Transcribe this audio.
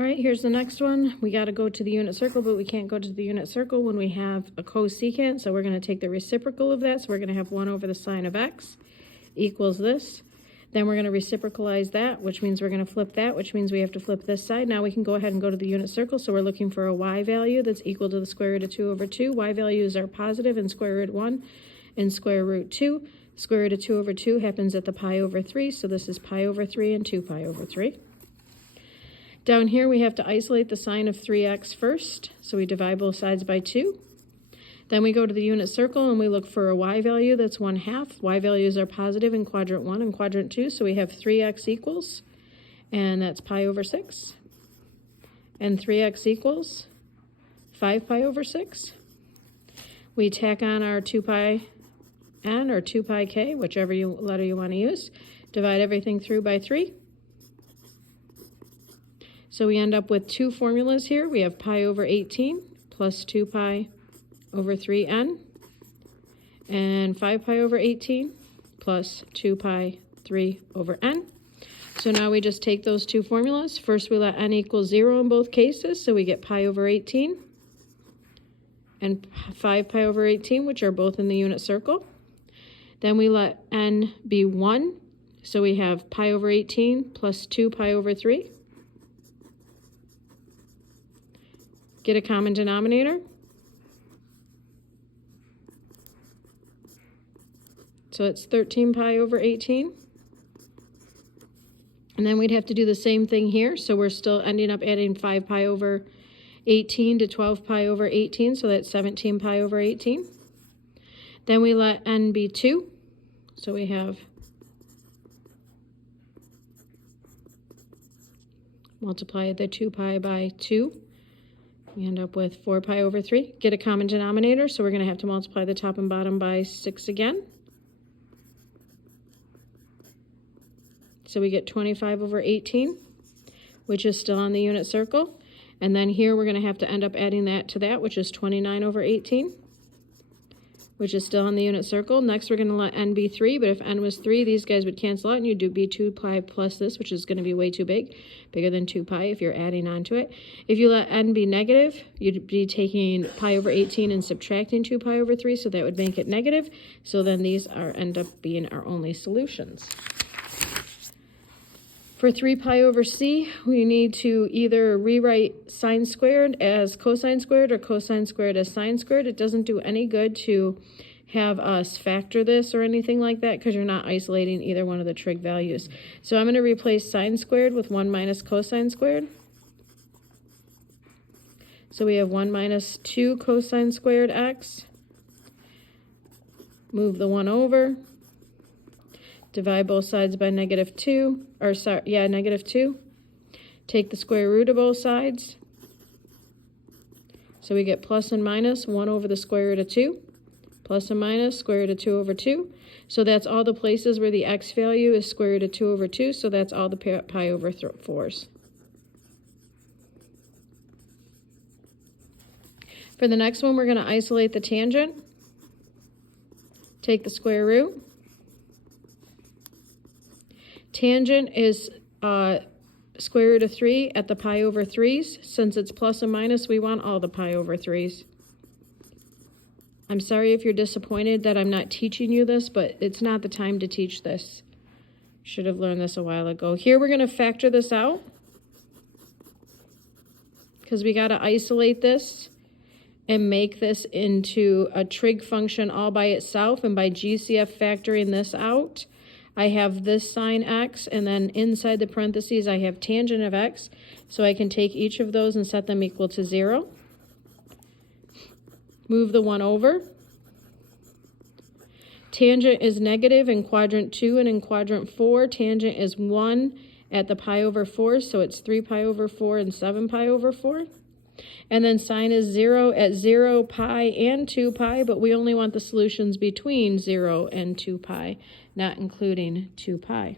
All right, here's the next one. We got to go to the unit circle, but we can't go to the unit circle when we have a cosecant. So we're going to take the reciprocal of that. So we're going to have 1 over the sine of x equals this. Then we're going to reciprocalize that, which means we're going to flip that, which means we have to flip this side. Now we can go ahead and go to the unit circle. So we're looking for a y value that's equal to the square root of 2 over 2. Y values are positive in square root 1 and square root 2. Square root of 2 over 2 happens at the pi over 3. So this is pi over 3 and 2 pi over 3. Down here, we have to isolate the sine of 3x first, so we divide both sides by 2. Then we go to the unit circle and we look for a y value that's 1/2. Y values are positive in quadrant 1 and quadrant 2, so we have 3x equals, and that's pi over 6. And 3x equals 5 pi over 6. We tack on our 2 pi n or 2 pi k, whichever letter you want to use. Divide everything through by 3. So we end up with two formulas here. We have pi over 18 plus 2 pi over 3n, and 5 pi over 18 plus 2 pi 3 over n. So now we just take those two formulas. First we let n equal 0 in both cases, so we get pi over 18 and 5 pi over 18, which are both in the unit circle. Then we let n be 1, so we have pi over 18 plus 2 pi over 3. Get a common denominator. So it's 13 pi over 18. And then we'd have to do the same thing here. So we're still ending up adding 5 pi over 18 to 12 pi over 18. So that's 17 pi over 18. Then we let n be 2. So we have multiply the 2 pi by 2. We end up with 4 pi over 3. Get a common denominator, so we're going to have to multiply the top and bottom by 6 again. So we get 25 over 18, which is still on the unit circle. And then here we're going to have to end up adding that to that, which is 29 over 18, which is still on the unit circle. Next, we're going to let n be 3, but if n was 3, these guys would cancel out, and you'd do be 2 pi plus this, which is going to be way too big, bigger than 2 pi if you're adding on to it. If you let n be negative, you'd be taking pi over 18 and subtracting 2 pi over 3, so that would make it negative. So then these end up being our only solutions. For 3 pi over c, we need to either rewrite sine squared as cosine squared or cosine squared as sine squared. It doesn't do any good to have us factor this or anything like that because you're not isolating either one of the trig values. So I'm going to replace sine squared with 1 minus cosine squared. So we have 1 minus 2 cosine squared x. Move the 1 over. Divide both sides by negative 2, or sorry, yeah, negative 2. Take the square root of both sides. So we get plus and minus 1 over the square root of 2. Plus and minus square root of 2 over 2. So that's all the places where the x value is square root of 2 over 2. So that's all the pi over 4s. For the next one, we're going to isolate the tangent. Take the square root. Tangent is square root of 3 at the pi over 3's. Since it's plus and minus, we want all the pi over 3's. I'm sorry if you're disappointed that I'm not teaching you this, but it's not the time to teach this. Should have learned this a while ago. Here we're going to factor this out because we got to isolate this and make this into a trig function all by itself. And by GCF factoring this out, I have this sine x, and then inside the parentheses I have tangent of x, so I can take each of those and set them equal to 0. Move the 1 over. Tangent is negative in quadrant 2 and in quadrant 4. Tangent is 1 at the pi over 4, so it's 3 pi over 4 and 7 pi over 4. And then sine is 0 at 0, pi, and 2 pi, but we only want the solutions between 0 and 2 pi, not including 2 pi.